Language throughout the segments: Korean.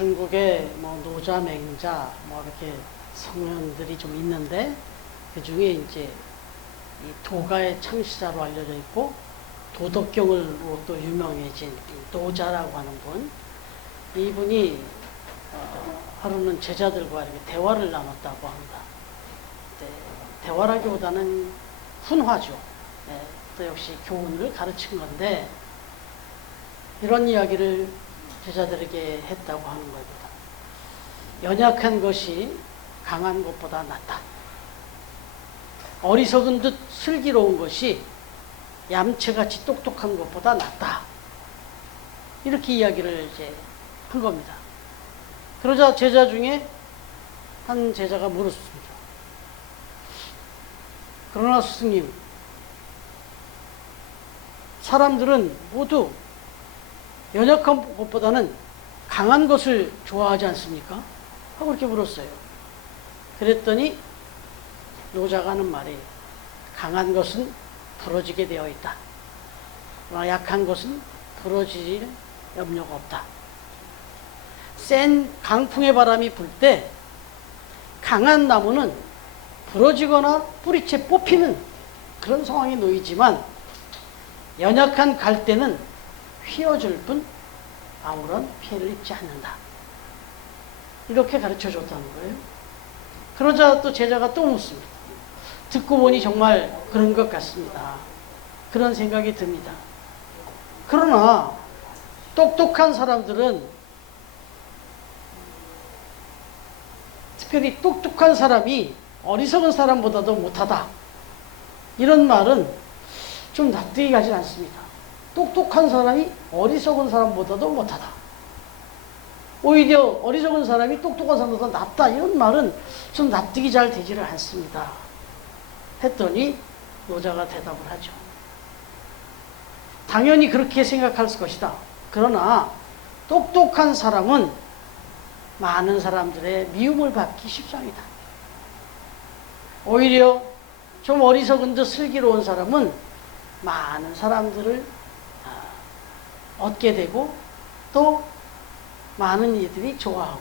중국에 뭐 노자, 맹자 뭐 이렇게 성현들이 좀 있는데 그 중에 이제 이 도가의 창시자로 알려져 있고 도덕경으로 또 유명해진 노자라고 하는 분, 이분이 하루는 제자들과 이렇게 대화를 나눴다고 합니다. 대화라기보다는 훈화죠. 네, 또 역시 교훈을 가르친 건데 이런 이야기를 제자들에게 했다고 하는 겁니다. 연약한 것이 강한 것보다 낫다. 어리석은 듯 슬기로운 것이 얌체같이 똑똑한 것보다 낫다. 이렇게 이야기를 이제 한 겁니다. 그러자 제자 중에 한 제자가 물었습니다. 그러나 스승님, 사람들은 모두 연약한 것보다는 강한 것을 좋아하지 않습니까? 하고 이렇게 물었어요. 그랬더니 노자가 하는 말이, 강한 것은 부러지게 되어 있다. 그러나 약한 것은 부러질 염려가 없다. 센 강풍의 바람이 불 때 강한 나무는 부러지거나 뿌리채 뽑히는 그런 상황에 놓이지만 연약한 갈대는 휘어질 뿐 아무런 피해를 입지 않는다. 이렇게 가르쳐 줬다는 거예요. 그러자 또 제자가 또 묻습니다. 듣고 보니 정말 그런 것 같습니다. 그런 생각이 듭니다. 그러나 똑똑한 사람들은, 특별히 똑똑한 사람이 어리석은 사람보다도 못하다. 이런 말은 좀 납득이 가지 않습니다. 똑똑한 사람이 어리석은 사람보다도 못하다. 오히려 어리석은 사람이 똑똑한 사람보다 낫다. 이런 말은 좀 납득이 잘 되지를 않습니다. 했더니 노자가 대답을 하죠. 당연히 그렇게 생각할 것이다. 그러나 똑똑한 사람은 많은 사람들의 미움을 받기 십상이다. 오히려 좀 어리석은 듯 슬기로운 사람은 많은 사람들을 얻게 되고 또 많은 이들이 좋아하고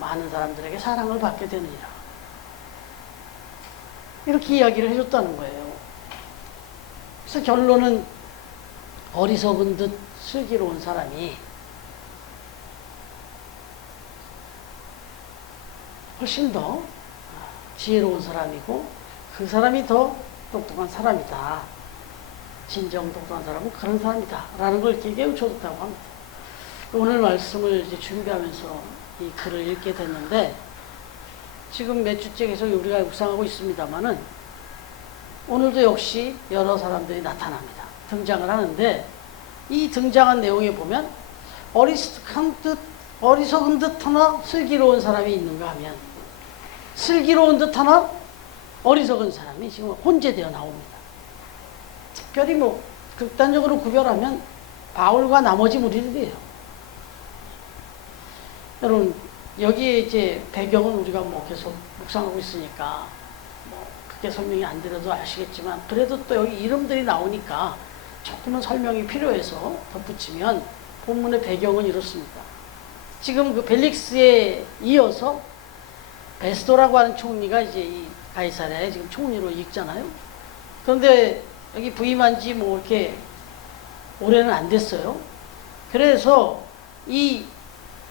많은 사람들에게 사랑을 받게 되느니라. 이렇게 이야기를 해줬다는 거예요. 그래서 결론은 어리석은 듯 슬기로운 사람이 훨씬 더 지혜로운 사람이고 그 사람이 더 똑똑한 사람이다. 진정 똑똑한 사람은 그런 사람이다. 라는 걸 이렇게 깨우쳐줬다고 합니다. 오늘 말씀을 이제 준비하면서 이 글을 읽게 됐는데 지금 몇 주째 계속 우리가 묵상하고 있습니다만은 오늘도 역시 여러 사람들이 나타납니다. 등장을 하는데 이 등장한 내용에 보면 어리석은 듯 하나 슬기로운 사람이 있는가 하면 슬기로운 듯 하나 어리석은 사람이 지금 혼재되어 나옵니다. 특별히 뭐 극단적으로 구별하면 바울과 나머지 무리들이에요. 여러분 여기에 이제 배경은 우리가 뭐 계속 묵상하고 있으니까 뭐 크게 설명이 안 드려도 아시겠지만 그래도 또 여기 이름들이 나오니까 조금은 설명이 필요해서 덧붙이면 본문의 배경은 이렇습니다. 지금 그 벨릭스에 이어서 베스도라고 하는 총리가 이제 이 가이사랴에 지금 총리로 있잖아요. 그런데 여기 부임한 지 뭐 이렇게 오래는 안 됐어요. 그래서 이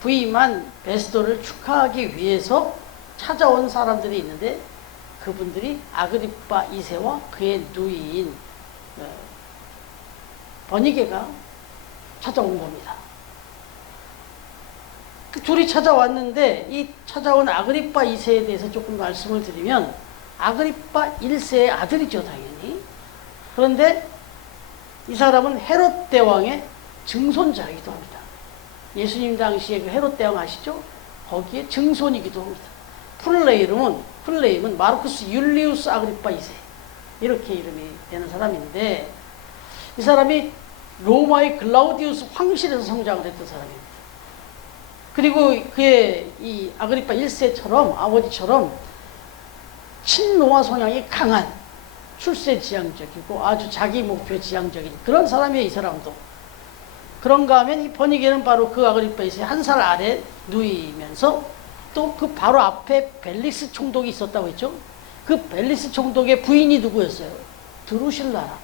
부임한 베스도를 축하하기 위해서 찾아온 사람들이 있는데 그분들이 아그리빠 2세와 그의 누이인 버니게가 찾아온 겁니다. 그 둘이 찾아왔는데 이 찾아온 아그리빠 2세에 대해서 조금 말씀을 드리면 아그리빠 1세의 아들이죠, 당연히. 그런데 이 사람은 헤롯 대왕의 증손자이기도 합니다. 예수님 당시에 그 헤롯 대왕 아시죠? 거기에 증손이기도 합니다. 풀네임은 마르쿠스 율리우스 아그리빠 2세. 이렇게 이름이 되는 사람인데 이 사람이 로마의 글라우디우스 황실에서 성장을 했던 사람입니다. 그리고 그의 이 아그리빠 1세처럼 아버지처럼 친로마 성향이 강한 출세지향적이고 아주 자기 목표에 지향적인 그런 사람이에요, 이 사람도. 그런가 하면 이 버니게는 바로 그 아그리빠에서 한 살 아래 누이면서 또 그 바로 앞에 벨리스 총독이 있었다고 했죠. 그 벨리스 총독의 부인이 누구였어요? 드루실라라.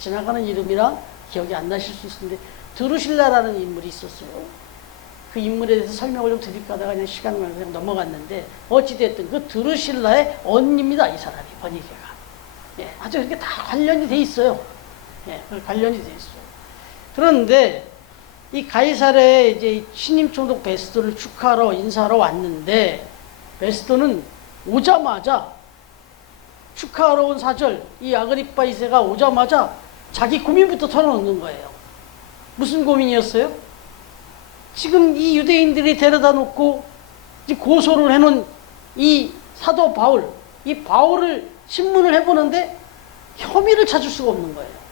지나가는 이름이라 기억이 안 나실 수 있는데 드루실라라는 인물이 있었어요. 그 인물에 대해서 설명을 좀 드릴까 하다가 그냥 시간을 그냥 넘어갔는데 어찌됐든 그 드루실라의 언니입니다. 이 사람이 버니게가. 예, 아주 이렇게 다 관련이 돼 있어요. 예, 관련이 돼 있어요. 그런데 이 가이사르의 이제 신임 총독 베스도를 축하하러 인사하러 왔는데 베스도는 오자마자 축하하러 온 사절 이 아그리빠 2세가 오자마자 자기 고민부터 털어놓는 거예요. 무슨 고민이었어요? 지금 이 유대인들이 데려다 놓고 고소를 해놓은 이 사도 바울, 이 바울을 신문을 해보는데 혐의를 찾을 수가 없는 거예요.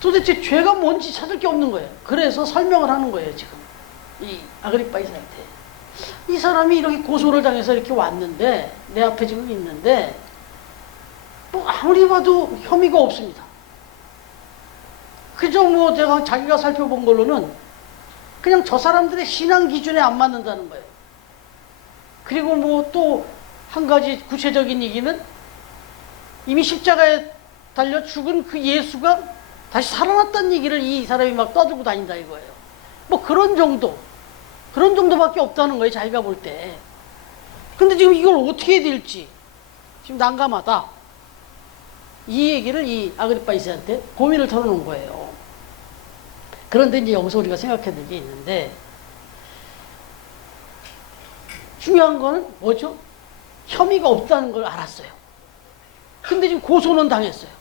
도대체 죄가 뭔지 찾을 게 없는 거예요. 그래서 설명을 하는 거예요, 지금. 이 아그리빠 2세한테. 이 사람이 이렇게 고소를 당해서 이렇게 왔는데, 내 앞에 지금 있는데, 뭐 아무리 봐도 혐의가 없습니다. 그저 뭐 제가 자기가 살펴본 걸로는 그냥 저 사람들의 신앙 기준에 안 맞는다는 거예요. 그리고 뭐 또 한 가지 구체적인 얘기는 이미 십자가에 달려 죽은 그 예수가 다시 살아났다는 얘기를 이 사람이 막 떠들고 다닌다 이거예요. 뭐 그런 정도밖에 없다는 거예요, 자기가 볼 때. 근데 지금 이걸 어떻게 해야 될지 지금 난감하다. 이 얘기를 이 아그리빠 2세한테 고민을 털어놓은 거예요. 그런데 이제 여기서 우리가 생각해야 될 게 있는데, 중요한 거는 뭐죠? 혐의가 없다는 걸 알았어요. 근데 지금 고소는 당했어요.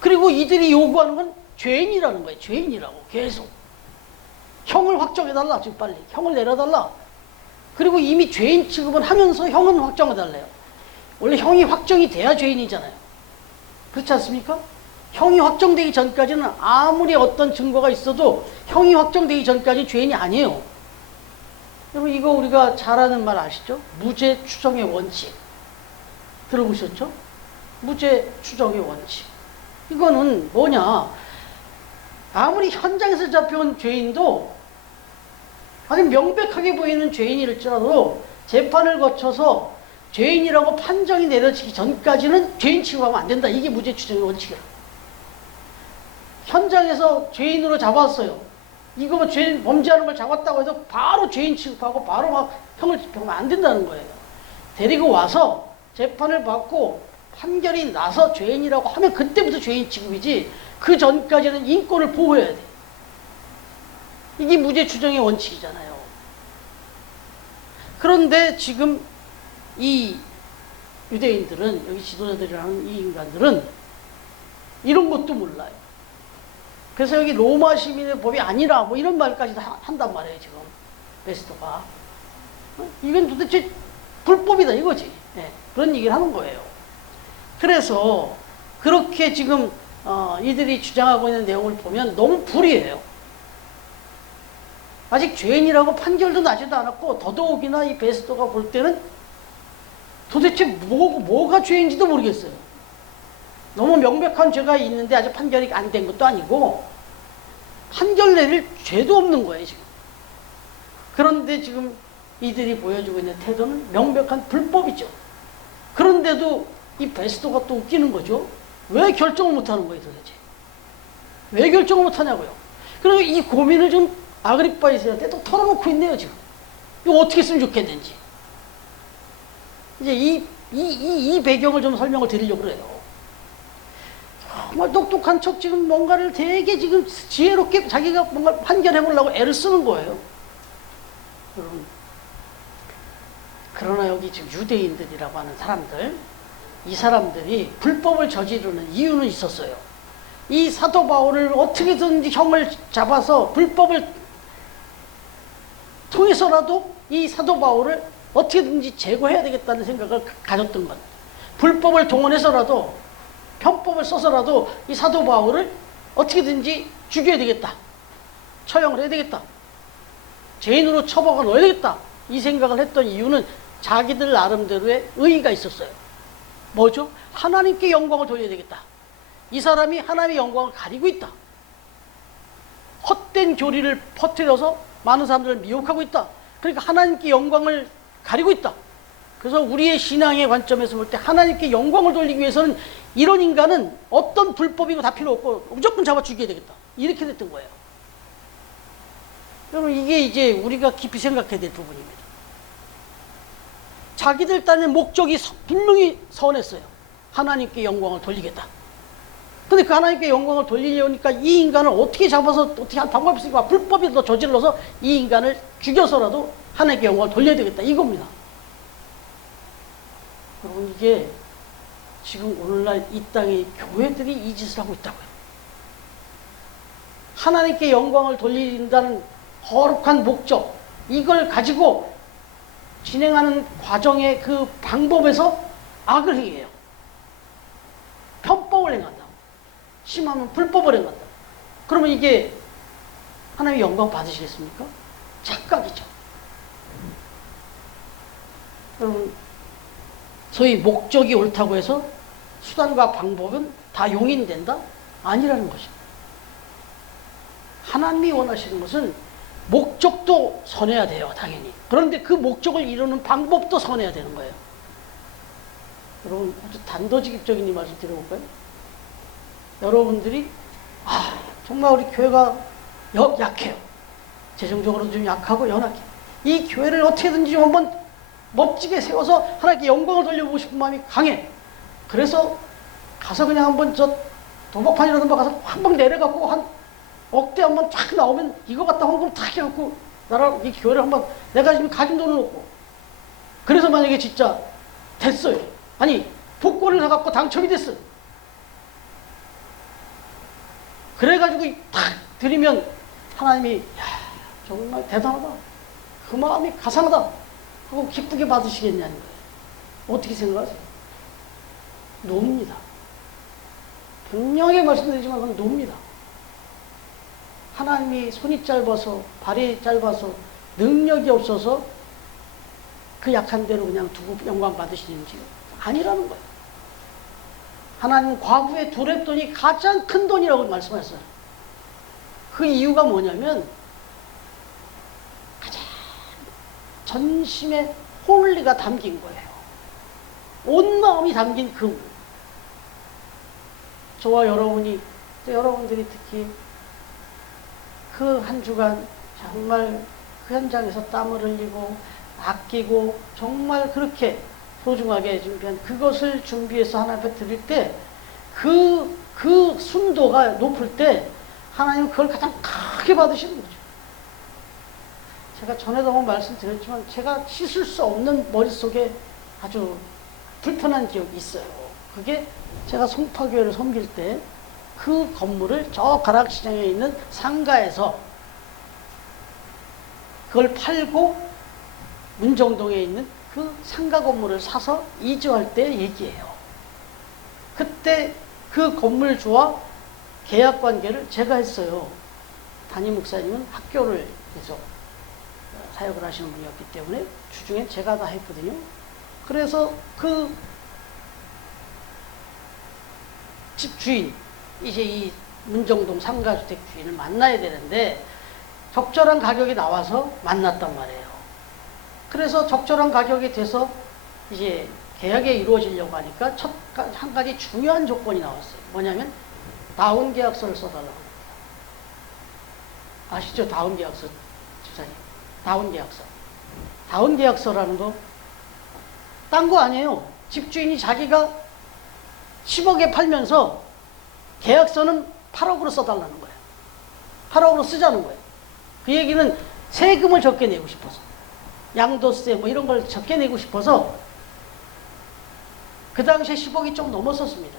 그리고 이들이 요구하는 건 죄인이라는 거예요. 죄인이라고 계속. 형을 확정해달라. 지금 빨리. 형을 내려달라. 그리고 이미 죄인 취급은 하면서 형은 확정해달래요. 원래 형이 확정이 돼야 죄인이잖아요. 그렇지 않습니까? 형이 확정되기 전까지는 아무리 어떤 증거가 있어도 형이 확정되기 전까지 죄인이 아니에요. 여러분 이거 우리가 잘 아는 말 아시죠? 무죄 추정의 원칙. 들어보셨죠? 무죄 추정의 원칙. 이거는 뭐냐? 아무리 현장에서 잡혀온 죄인도 아주 명백하게 보이는 죄인일지라도 재판을 거쳐서 죄인이라고 판정이 내려지기 전까지는 죄인 취급하면 안 된다. 이게 무죄 추정의 원칙이야. 현장에서 죄인으로 잡았어요. 이거 뭐 죄인 범죄하는 걸 잡았다고 해서 바로 죄인 취급하고 바로 막 형을 집행하면 안 된다는 거예요. 데리고 와서 재판을 받고 판결이 나서 죄인이라고 하면 그때부터 죄인 취급이지 그 전까지는 인권을 보호해야 돼. 이게 무죄 추정의 원칙이잖아요. 그런데 지금 이 유대인들은, 여기 지도자들이라는 이 인간들은 이런 것도 몰라요. 그래서 여기 로마 시민의 법이 아니라 뭐 이런 말까지 한단 말이에요, 지금. 베스도가. 이건 도대체 불법이다 이거지. 네, 그런 얘기를 하는 거예요. 그래서 그렇게 지금 이들이 주장하고 있는 내용을 보면 너무 불이해요. 아직 죄인이라고 판결도 나지도 않았고 더더욱이나 이 베스도가 볼 때는 도대체 뭐가 죄인지도 모르겠어요. 너무 명백한 죄가 있는데 아직 판결이 안 된 것도 아니고 판결 내릴 죄도 없는 거예요 지금. 그런데 지금 이들이 보여주고 있는 태도는 명백한 불법이죠. 그런데도 이 베스도가 또 웃기는 거죠. 왜 결정을 못하는 거예요 도대체? 왜 결정을 못하냐고요. 그리고 이 고민을 좀 아그리빠 2세한테 또 털어놓고 있네요 지금. 이거 어떻게 했으면 좋겠는지. 이제 이 배경을 좀 설명을 드리려고 그래요. 정말 똑똑한 척 지금 뭔가를 되게 지금 지혜롭게 자기가 뭔가 판결해보려고 애를 쓰는 거예요. 여러분. 그러나 여기 지금 유대인들이라고 하는 사람들, 이 사람들이 불법을 저지르는 이유는 있었어요. 이 사도 바울을 어떻게든지 형을 잡아서 불법을 통해서라도 이 사도 바울을 어떻게든지 제거해야 되겠다는 생각을 가졌던 것. 불법을 동원해서라도 편법을 써서라도 이 사도 바울을 어떻게든지 죽여야 되겠다. 처형을 해야 되겠다. 죄인으로 처벌을 넣어야 되겠다. 이 생각을 했던 이유는 자기들 나름대로의 의의가 있었어요. 뭐죠? 하나님께 영광을 돌려야 되겠다. 이 사람이 하나님의 영광을 가리고 있다. 헛된 교리를 퍼뜨려서 많은 사람들을 미혹하고 있다. 그러니까 하나님께 영광을 가리고 있다. 그래서 우리의 신앙의 관점에서 볼 때 하나님께 영광을 돌리기 위해서는 이런 인간은 어떤 불법이고 다 필요 없고 무조건 잡아 죽여야 되겠다. 이렇게 됐던 거예요. 여러분, 이게 이제 우리가 깊이 생각해야 될 부분입니다. 자기들 딴의 목적이 분명히 선했어요. 하나님께 영광을 돌리겠다. 근데 그 하나님께 영광을 돌리려니까 이 인간을 어떻게 잡아서 어떻게 할 방법이 있으니까 불법이 더 저질러서 이 인간을 죽여서라도 하나님께 영광을 돌려야 되겠다. 이겁니다. 여러분, 이게 지금 오늘날 이 땅의 교회들이 이 짓을 하고 있다고요. 하나님께 영광을 돌린다는 거룩한 목적, 이걸 가지고 진행하는 과정의 그 방법에서 악을 행해요. 편법을 행한다. 심하면 불법을 행한다. 그러면 이게 하나님의 영광 받으시겠습니까? 착각이죠. 여러분, 소위 목적이 옳다고 해서 수단과 방법은 다 용인된다? 아니라는 것입니다. 하나님이 원하시는 것은 목적도 선해야 돼요, 당연히. 그런데 그 목적을 이루는 방법도 선해야 되는 거예요. 여러분, 아주 단도직입적인 이 말씀 드려볼까요? 여러분들이 정말 우리 교회가 약해요. 재정적으로도 좀 약하고 연약해요. 이 교회를 어떻게든지 좀 한번 멋지게 세워서 하나님께 영광을 돌려보고 싶은 마음이 강해. 그래서 가서 그냥 한번 저 도박판이라든가 가서 한 방 내려갖고 한 억대 한번 쫙 나오면 이거 갖다 헌금 탁 해갖고 나랑 이 교회를 한번 내가 지금 가진 돈을 놓고, 그래서 만약에 진짜 됐어요. 아니, 복권을 사갖고 당첨이 됐어. 그래가지고 탁 드리면 하나님이 정말 대단하다. 그 마음이 가상하다. 그거 기쁘게 받으시겠냐는 거예요. 어떻게 생각하세요? 놉니다. 분명히 말씀드리지만 그건 놉니다. 하나님이 손이 짧아서, 발이 짧아서, 능력이 없어서 그 약한 대로 그냥 두고 영광 받으시는지 아니라는 거예요. 하나님은 과부의 두렙돈이 가장 큰 돈이라고 말씀하셨어요. 그 이유가 뭐냐면 가장 전심에 홀리가 담긴 거예요. 온 마음이 담긴 그, 저와 여러분이, 여러분들이 특히 그 한 주간 정말 그 현장에서 땀을 흘리고 아끼고 정말 그렇게 소중하게 준비한 그것을 준비해서 하나님 앞에 드릴 때 그 순도가 높을 때 하나님은 그걸 가장 크게 받으시는 거죠. 제가 전에도 한번 말씀드렸지만 제가 씻을 수 없는 머릿속에 아주 불편한 기억이 있어요. 그게 제가 송파교회를 섬길 때 그 건물을 저 가락시장에 있는 상가에서 그걸 팔고 문정동에 있는 그 상가 건물을 사서 이주할 때 얘기예요. 그때 그 건물주와 계약 관계를 제가 했어요. 담임 목사님은 학교를 계속 사역을 하시는 분이었기 때문에 주중에 제가 다 했거든요. 그래서 그 집주인, 이제 이 문정동 상가주택 주인을 만나야 되는데 적절한 가격이 나와서 만났단 말이에요. 그래서 적절한 가격이 돼서 이제 계약이 이루어지려고 하니까 한 가지 중요한 조건이 나왔어요. 뭐냐면 다운 계약서를 써달라고 합니다. 아시죠? 다운 계약서, 집사님. 다운 계약서. 다운 계약서라는 거 딴 거 아니에요. 집주인이 자기가 10억에 팔면서 계약서는 8억으로 써달라는 거예요. 8억으로 쓰자는 거예요. 그 얘기는 세금을 적게 내고 싶어서, 양도세 뭐 이런 걸 적게 내고 싶어서, 그 당시에 10억이 좀 넘었었습니다.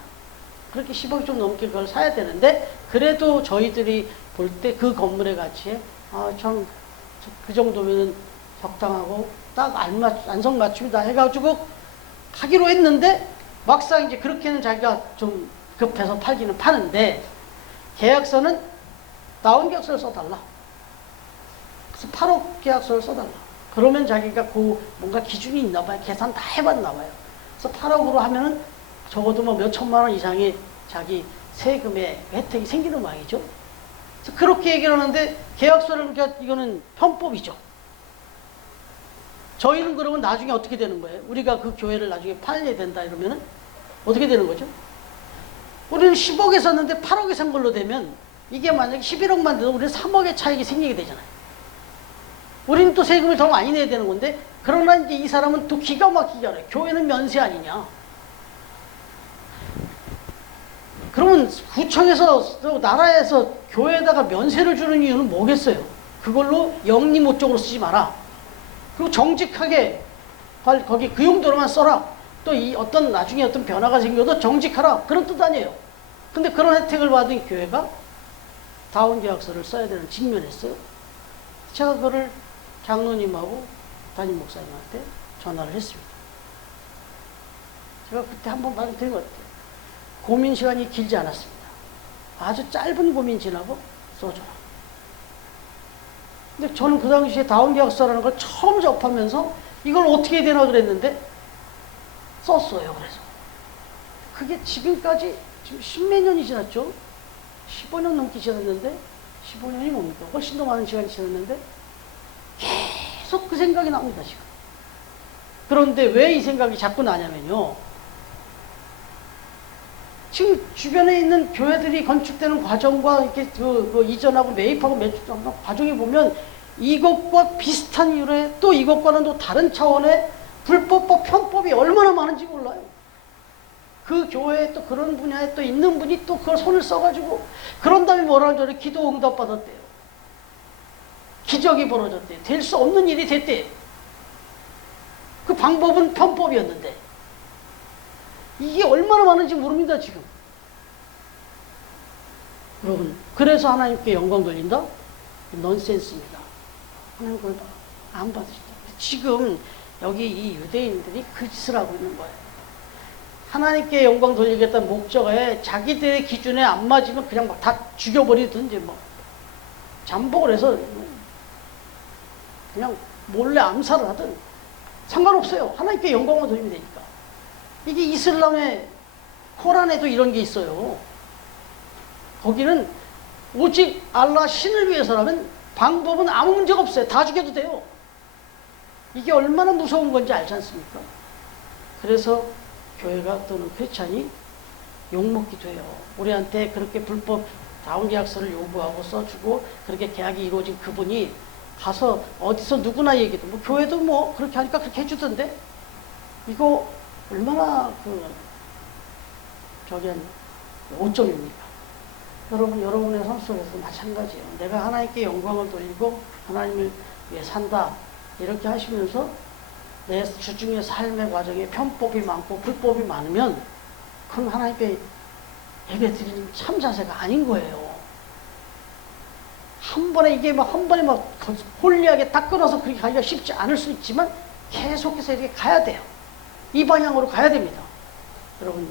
그렇게 10억이 좀 넘게 그걸 사야 되는데, 그래도 저희들이 볼 때 그 건물의 가치에 참 그 정도면 적당하고 딱 안성맞춤이다 해가지고 하기로 했는데, 막상 이제 그렇게는 자기가 좀 급해서 팔기는 파는데 계약서는 다운 계약서를 써달라. 그래서 8억 계약서를 써달라. 그러면 자기가 그 뭔가 기준이 있나 봐요. 계산 다 해봤나 봐요. 그래서 8억으로 하면은 적어도 뭐 몇 천만 원 이상의 자기 세금의 혜택이 생기는 모양이죠. 그래서 그렇게 얘기를 하는데 계약서를 이거는 편법이죠. 저희는 그러면 나중에 어떻게 되는 거예요? 우리가 그 교회를 나중에 팔려야 된다 이러면은 어떻게 되는 거죠? 우리는 10억에 샀는데 8억에 산 걸로 되면 이게 만약에 11억만 돼도 우리는 3억의 차익이 생기게 되잖아요. 우리는 또 세금을 더 많이 내야 되는 건데, 그러나 이제 이 사람은 또 기가 막히게 알아요. 교회는 면세 아니냐. 그러면 구청에서 또 나라에서 교회에다가 면세를 주는 이유는 뭐겠어요? 그걸로 영리 목적으로 쓰지 마라. 그리고 정직하게 거기 그 용도로만 써라. 또 이 어떤 나중에 어떤 변화가 생겨도 정직하라. 그런 뜻 아니에요. 근데 그런 혜택을 받은 교회가 다운계약서를 써야 되는 직면했어요. 제가 그거를 장로님하고 담임 목사님한테 전화를 했습니다. 제가 그때 한번 말씀드린 것 같아요. 고민 시간이 길지 않았습니다. 아주 짧은 고민 지나고 써줘라. 근데 저는 그 당시에 다운계약서라는 걸 처음 접하면서 이걸 어떻게 해야 되나 그랬는데 썼어요. 그래서 그게 지금까지 지금 십몇 년이 지났죠. 15년 넘게 지났는데 15년이 뭡니까? 훨씬 더 많은 시간이 지났는데 계속 그 생각이 납니다. 지금. 그런데 왜 이 생각이 자꾸 나냐면요, 지금 주변에 있는 교회들이 건축되는 과정과 이렇게 그 이전하고 매입하고 매출하는 과정에 보면 이것과 비슷한 이유의 또 이것과는 또 다른 차원의 불법과 편법이 얼마나 많은지 몰라요. 그 교회에 또 그런 분야에 또 있는 분이 또 그걸 손을 써가지고 그런 다음에 뭐라는 줄 알아요? 기도 응답 받았대요. 기적이 벌어졌대요. 될 수 없는 일이 됐대요. 그 방법은 편법이었는데 이게 얼마나 많은지 모릅니다. 지금 여러분, 그래서 하나님께 영광 돌린다? 넌센스입니다. 하나님 그걸 안 받으신다. 지금 여기 이 유대인들이 그 짓을 하고 있는 거예요. 하나님께 영광 돌리겠다는 목적에 자기들의 기준에 안 맞으면 그냥 막 다 죽여버리든지 뭐 잠복을 해서 그냥 몰래 암살을 하든 상관없어요. 하나님께 영광을 돌리면 되니까. 이게 이슬람의 코란에도 이런 게 있어요. 거기는 오직 알라 신을 위해서라면 방법은 아무 문제가 없어요. 다 죽여도 돼요. 이게 얼마나 무서운 건지 알지 않습니까? 그래서 교회가 또는 크리스찬이 욕먹기도 해요. 우리한테 그렇게 불법 다운계약서를 요구하고 써주고 그렇게 계약이 이루어진 그분이 가서 어디서 누구나 얘기도 뭐 교회도 뭐 그렇게 하니까 그렇게 해주던데 이거 얼마나 저기 한 5점입니까? 여러분, 여러분의 삶 속에서 마찬가지예요. 내가 하나님께 영광을 돌리고 하나님을 위해 산다 이렇게 하시면서 내 주중의 삶의 과정에 편법이 많고 불법이 많으면 그건 하나님께 예배 드리는 참 자세가 아닌 거예요. 한 번에 이게 막 한 번에 막 홀리하게 딱 끊어서 그렇게 가기가 쉽지 않을 수 있지만 계속해서 이렇게 가야 돼요. 이 방향으로 가야 됩니다. 여러분,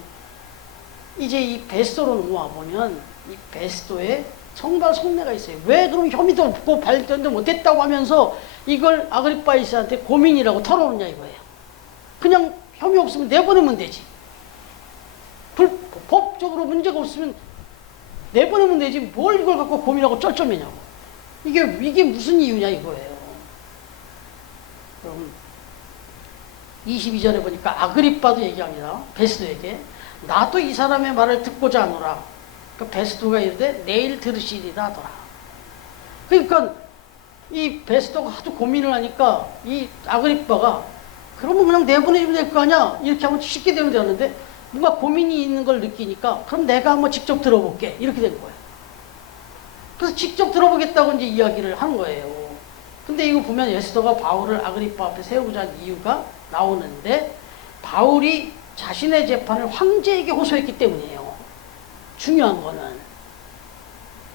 이제 이 베스도로 넘어와 보면 이 베스도에 정말 속내가 있어요. 왜 그럼 혐의도 없고 발견도 못했다고 하면서 이걸 아그리파 이스한테 고민이라고 털어놓냐 이거예요. 그냥 혐의 없으면 내보내면 되지. 법적으로 문제가 없으면 내보내면 되지. 뭘 이걸 갖고 고민하고 쩔쩔매냐고. 이게 무슨 이유냐 이거예요. 그럼 22절에 보니까 아그리파도 얘기합니다. 베스도에게 나도 이 사람의 말을 듣고자 하노라. 그 베스도가 이르되 내일 들으시리라 하더라. 그러니까 이 베스도가 하도 고민을 하니까 이 아그리파가 그러면 그냥 내보내주면 될 거 아니야. 이렇게 하면 쉽게 되면 되는데 뭔가 고민이 있는 걸 느끼니까 그럼 내가 한번 직접 들어볼게. 이렇게 된 거예요. 그래서 직접 들어보겠다고 이제 이야기를 하는 거예요. 근데 이거 보면 에스더가 바울을 아그리파 앞에 세우고자 한 이유가 나오는데 바울이 자신의 재판을 황제에게 호소했기 때문이에요. 중요한 거는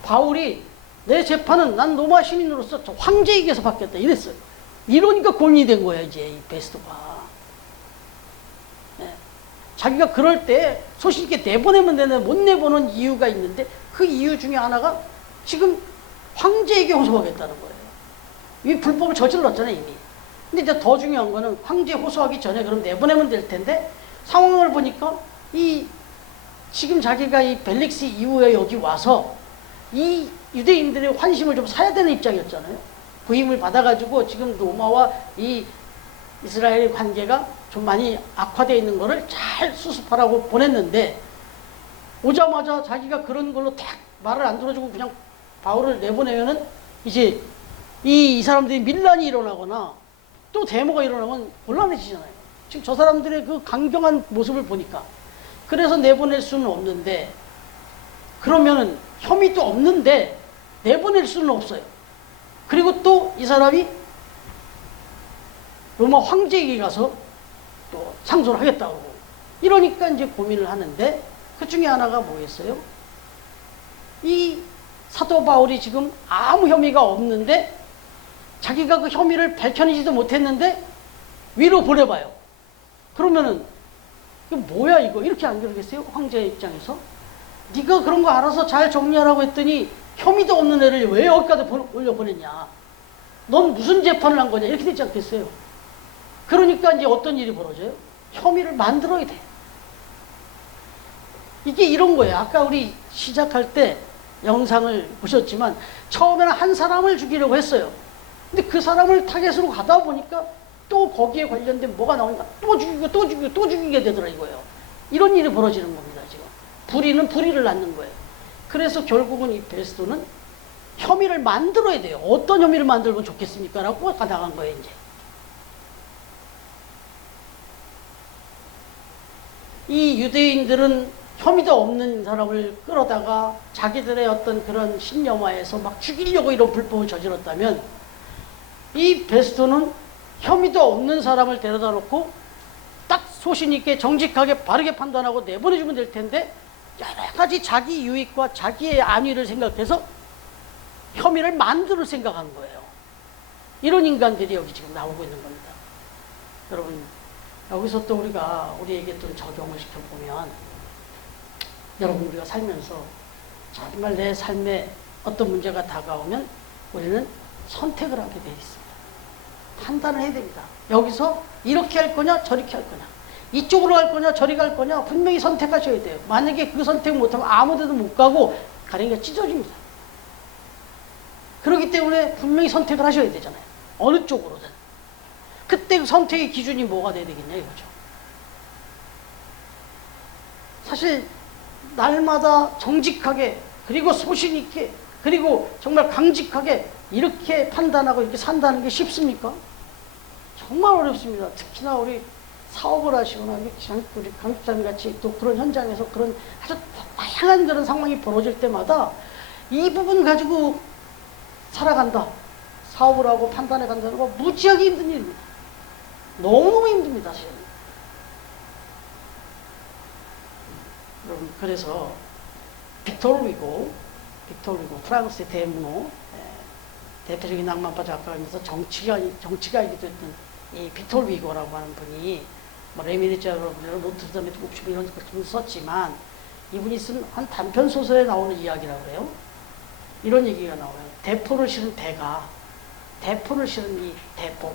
바울이 내 재판은 난 로마 시민으로서 저 황제에게서 받겠다 이랬어요. 이러니까 고민이 된 거예요. 이제 이 베스도가. 네. 자기가 그럴 때 소신 있게 내보내면 되는데 못 내보는 이유가 있는데 그 이유 중에 하나가 지금 황제에게 호소하겠다는 거예요. 이 불법을 저질렀잖아요 이미. 근데 이제 더 중요한 거는 황제 호소하기 전에 그럼 내보내면 될 텐데 상황을 보니까 이 지금 자기가 이 벨릭스 이후에 여기 와서 이 유대인들의 환심을 좀 사야 되는 입장이었잖아요. 부임을 받아가지고 지금 로마와 이 이스라엘의 관계가 좀 많이 악화되어 있는 거를 잘 수습하라고 보냈는데, 오자마자 자기가 그런 걸로 탁 말을 안 들어주고 그냥 바울을 내보내면은 이제 이 사람들이 밀란이 일어나거나 또 데모가 일어나면 곤란해지잖아요. 지금 저 사람들의 그 강경한 모습을 보니까. 그래서 내보낼 수는 없는데, 그러면은 혐의도 없는데 내보낼 수는 없어요. 그리고 또 이 사람이 로마 황제에게 가서 또 상소를 하겠다고 그러고, 이러니까 이제 고민을 하는데, 그 중에 하나가 뭐겠어요? 이 사도 바울이 지금 아무 혐의가 없는데 자기가 그 혐의를 밝혀내지도 못했는데 위로 보내봐요. 그러면은 이거 뭐야 이거, 이렇게 안 그러겠어요? 황제의 입장에서 네가 그런 거 알아서 잘 정리하라고 했더니 혐의도 없는 애를 왜 여기까지 올려보냈냐, 넌 무슨 재판을 한 거냐, 이렇게 되지 않겠어요? 그러니까 이제 어떤 일이 벌어져요? 혐의를 만들어야 돼. 이게 이런 거예요. 아까 우리 시작할 때 영상을 보셨지만 처음에는 한 사람을 죽이려고 했어요. 근데 그 사람을 타겟으로 가다 보니까 또 거기에 관련된 뭐가 나오니까 또 죽이고 또 죽이고 또 죽이게 되더라 이거예요. 이런 일이 벌어지는 겁니다. 지금 불의는 불의를 낳는 거예요. 그래서 결국은 이 베스도는 혐의를 만들어야 돼요. 어떤 혐의를 만들면 좋겠습니까? 라고 나간 거예요. 이제 이 유대인들은 혐의도 없는 사람을 끌어다가 자기들의 어떤 그런 신념화에서 막 죽이려고 이런 불법을 저질렀다면, 이 베스도는 혐의도 없는 사람을 데려다 놓고 딱 소신 있게 정직하게 바르게 판단하고 내보내주면 될 텐데, 여러 가지 자기 유익과 자기의 안위를 생각해서 혐의를 만들 생각한 거예요. 이런 인간들이 여기 지금 나오고 있는 겁니다. 여러분, 여기서 또 우리에게 또 적용을 시켜보면, 여러분, 우리가 살면서 정말 내 삶에 어떤 문제가 다가오면 우리는 선택을 하게 되어 있습니다. 판단을 해야 됩니다. 여기서 이렇게 할 거냐 저렇게 할 거냐, 이쪽으로 갈 거냐 저리 갈 거냐, 분명히 선택하셔야 돼요. 만약에 그 선택 못하면 아무 데도 못 가고 가랭이가 찢어집니다. 그렇기 때문에 분명히 선택을 하셔야 되잖아요. 어느 쪽으로든. 그때 그 선택의 기준이 뭐가 돼야 되겠냐 이거죠. 사실 날마다 정직하게, 그리고 소신 있게, 그리고 정말 강직하게 이렇게 판단하고 이렇게 산다는 게 쉽습니까? 정말 어렵습니다. 특히나 우리 사업을 하시거나 우리 강집사님 같이 또 그런 현장에서 그런 아주 다양한 그런 상황이 벌어질 때마다 이 부분 가지고 살아간다, 사업을 하고 판단해 간다는 거 무지하게 힘든 일입니다. 너무너무 힘듭니다, 사실. 여러분, 그래서 빅토르 위고 프랑스의 대문호, 대표적인 낭만파 작가이면서 정치가이기도 했던 이 빅토르 위고라고 하는 분이 뭐 레미니자 여러분들 노트르담의 옥슈비 이런 것을 썼지만, 이분이 쓴 한 단편 소설에 나오는 이야기라고 그래요. 이런 얘기가 나와요. 대포를 실은 이 대포,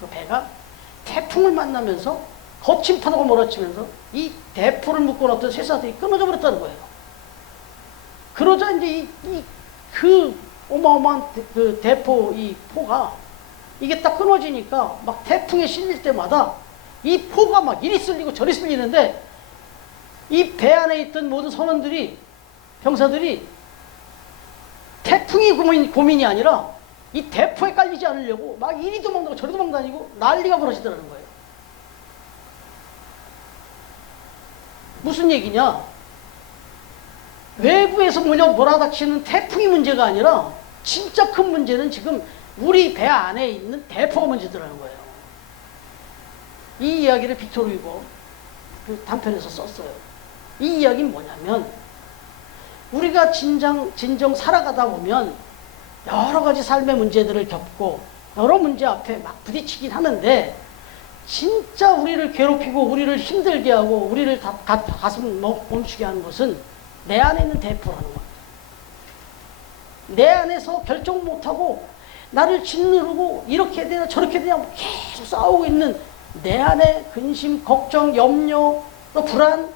그 배가 태풍을 만나면서 거친 파도가 몰아치면서 이 대포를 묶어놨던 쇠사들이 끊어져 버렸다는 거예요. 그러자 이제 그 어마어마한 그 대포, 이 포가 이게 딱 끊어지니까 막 태풍에 실릴 때마다 이 포가 막 이리 쓸리고 저리 쓸리는데, 이 배 안에 있던 모든 선원들이, 병사들이 태풍이 고민이 아니라 이 대포에 깔리지 않으려고 막 이리 도망다니고 저리 도망다니고 난리가 벌어지더라는 거예요. 무슨 얘기냐? 외부에서 몰아닥치는 태풍이 문제가 아니라 진짜 큰 문제는 지금 우리 배 안에 있는 대포가 문제더라는 거예요. 이 이야기를 빅토르 위고 그 단편에서 썼어요. 이 이야기는 뭐냐면, 우리가 진정 살아가다 보면 여러 가지 삶의 문제들을 겪고 여러 문제 앞에 막 부딪히긴 하는데, 진짜 우리를 괴롭히고 우리를 힘들게 하고 우리를 가슴 멈추게 하는 것은 내 안에 있는 대포라는 겁니다. 내 안에서 결정 못하고 나를 짓누르고 이렇게 되냐 저렇게 되냐 계속 싸우고 있는 내 안에 근심, 걱정, 염려, 또 불안,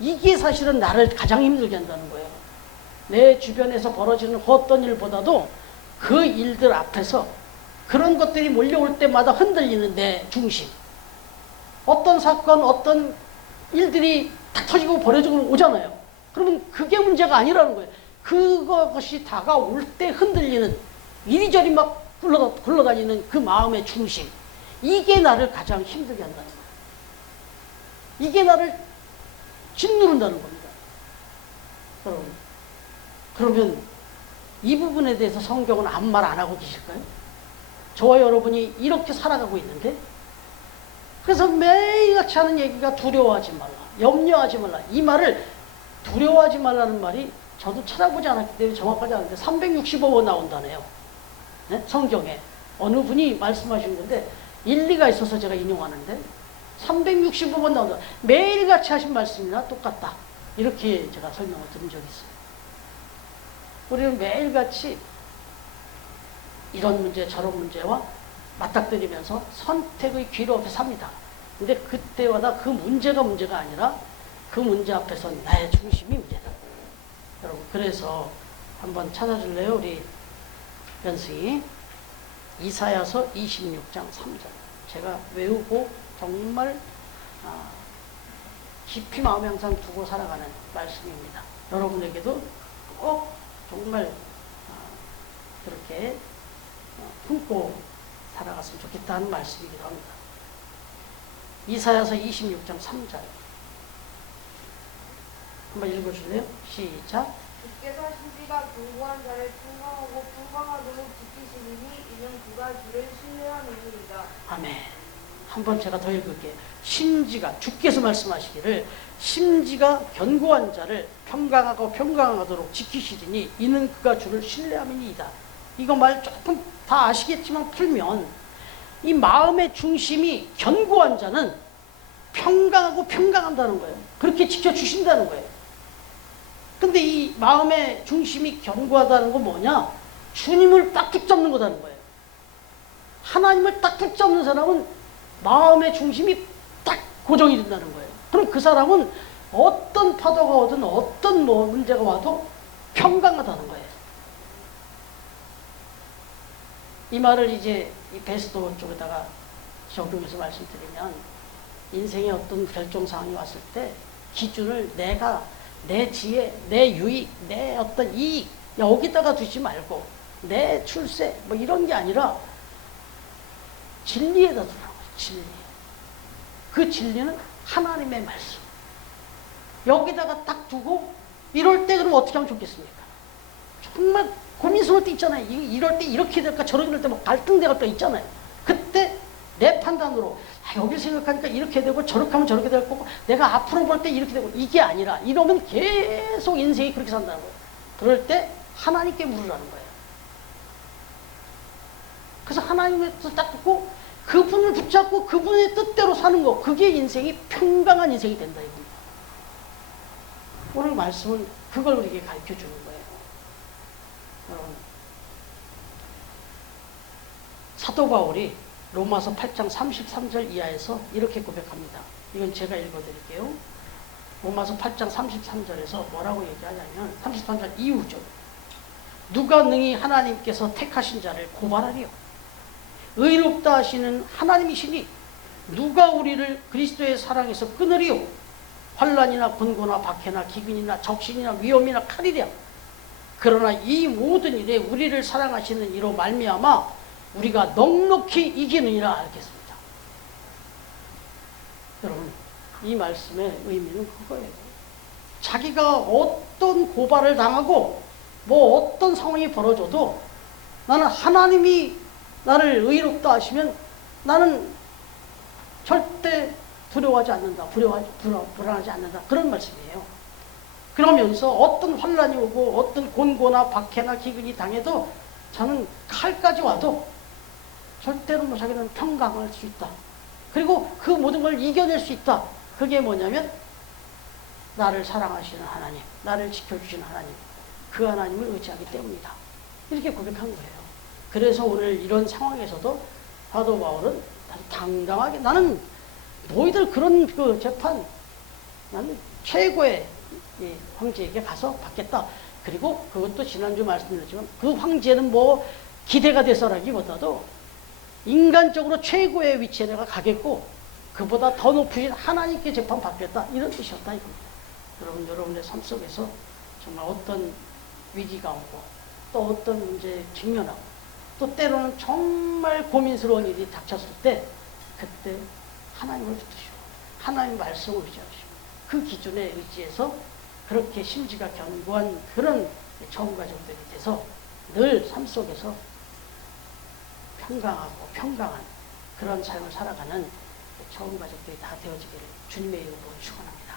이게 사실은 나를 가장 힘들게 한다는 거예요. 내 주변에서 벌어지는 어떤 일보다도 그 일들 앞에서 그런 것들이 몰려올 때마다 흔들리는 내 중심. 어떤 사건, 어떤 일들이 탁 터지고 벌어지고 오잖아요. 그러면 그게 문제가 아니라는 거예요. 그것이 다가올 때 흔들리는, 이리저리 막 굴러다니는 그 마음의 중심. 이게 나를 가장 힘들게 한다는 거예요. 이게 나를 짓누른다는 겁니다. 여러분, 그러면 이 부분에 대해서 성경은 아무 말 안 하고 계실까요? 저와 여러분이 이렇게 살아가고 있는데, 그래서 매일같이 하는 얘기가 두려워하지 말라, 염려하지 말라. 이 말을, 두려워하지 말라는 말이 저도 찾아보지 않았기 때문에 정확하지 않은데 365번 나온다네요. 네? 성경에 어느 분이 말씀하신 건데 일리가 있어서 제가 인용하는데 365번 나온다. 매일같이 하신 말씀이나 똑같다. 이렇게 제가 설명을 드린 적이 있어요. 우리는 매일같이 이런 문제 저런 문제와 맞닥뜨리면서 선택의 기로 앞에 삽니다. 근데 그때마다 그 문제가 문제가 아니라 그 문제 앞에서 나의 중심이 문제다. 여러분, 그래서 한번 찾아줄래요? 우리 연승이 이사야서 26장 3절. 제가 외우고 정말 깊이 마음에 항상 두고 살아가는 말씀입니다. 여러분에게도 꼭 정말 그렇게 품고 살아갔으면 좋겠다는 말씀이기도 합니다. 이사야서 26장 3절 한번 읽어줄래요? 시작. 주께서 신비가 견고한 자를 평강하고 평강하도록 지키시리니 이는 그가 주를 신뢰함이니이다. 아멘. 한번 제가 더 읽을게요. 심지가, 주께서 말씀하시기를 심지가 견고한 자를 평강하고 평강하도록 지키시리니 이는 그가 주를 신뢰함이니이다. 이거 말 조금 다 아시겠지만 풀면 이 마음의 중심이 견고한 자는 평강하고 평강한다는 거예요. 그렇게 지켜주신다는 거예요. 근데 이 마음의 중심이 견고하다는 건 뭐냐? 주님을 딱 붙잡는 거다는 거예요. 하나님을 딱 붙잡는 사람은 마음의 중심이 딱 고정이 된다는 거예요. 그럼 그 사람은 어떤 파도가 오든 어떤 문제가 와도 평강하다는 거예요. 이 말을 이제 이 베스도 쪽에다가 적용해서 말씀드리면, 인생의 어떤 결정사항이 왔을 때 기준을 내가, 내 지혜, 내 유익, 내 어떤 이익 여기다가 두지 말고 내 출세 뭐 이런 게 아니라 진리에다 두라고. 진리. 그 진리는 하나님의 말씀. 여기다가 딱 두고 이럴 때 그럼 어떻게 하면 좋겠습니까? 정말 고민스러울 때 있잖아요. 이럴 때 이렇게 될까 저럴 때 막 갈등될 때 있잖아요. 그때 내 판단으로 여기를 생각하니까 이렇게 되고 저렇게 하면 저렇게 될 거고 내가 앞으로 볼 때 이렇게 되고, 이게 아니라 이러면 계속 인생이 그렇게 산다는 거예요. 그럴 때 하나님께 물으라는 거예요. 그래서 하나님의 뜻을 딱 듣고 그분을 붙잡고 그분의 뜻대로 사는 거, 그게 인생이 평강한 인생이 된다 이겁니다. 오늘 말씀은 그걸 우리에게 가르쳐 주는 거예요. 여러분, 사도 바울이 로마서 8장 33절 이하에서 이렇게 고백합니다. 이건 제가 읽어드릴게요. 로마서 8장 33절에서 뭐라고 얘기하냐면, 33절 이후죠. 누가 능히 하나님께서 택하신 자를 고발하리요? 의롭다 하시는 하나님이시니 누가 우리를 그리스도의 사랑에서 끊으리요? 환난이나 곤고나 박해나 기근이나 적신이나 위험이나 칼이랴. 그러나 이 모든 일에 우리를 사랑하시는 이로 말미암아 우리가 넉넉히 이기느니라 알겠습니다. 여러분, 이 말씀의 의미는 그거예요. 자기가 어떤 고발을 당하고 뭐 어떤 상황이 벌어져도 나는 하나님이 나를 의롭다 하시면 나는 절대 두려워하지 않는다. 불안하지 않는다. 그런 말씀이에요. 그러면서 어떤 환난이 오고 어떤 곤고나 박해나 기근이 당해도 저는 칼까지 와도 절대로 뭐 자기는 평강할 수 있다. 그리고 그 모든 걸 이겨낼 수 있다. 그게 뭐냐면 나를 사랑하시는 하나님, 나를 지켜주시는 하나님, 그 하나님을 의지하기 때문이다. 이렇게 고백한 거예요. 그래서 오늘 이런 상황에서도 사도 바울은 아주 당당하게, 나는 너희들 그런 그 재판 나는 최고의 이 황제에게 가서 받겠다. 그리고 그것도 지난주 말씀드렸지만 그 황제는 뭐 기대가 돼서라기보다도 인간적으로 최고의 위치에 내가 가겠고 그보다 더 높으신 하나님께 재판받겠다. 이런 뜻이었다 이겁니다. 여러분, 여러분의 삶 속에서 정말 어떤 위기가 오고 또 어떤 문제에 직면하고 또 때로는 정말 고민스러운 일이 닥쳤을 때 그때 하나님을 붙드시고 하나님 말씀을 의지하시고 그 기준에 의지해서 그렇게 심지가 견고한 그런 처음 가족들이 돼서 늘 삶 속에서 평강하고 평강한 그런 삶을 살아가는 처음 가족들이 다 되어지기를 주님의 이름으로 축원합니다.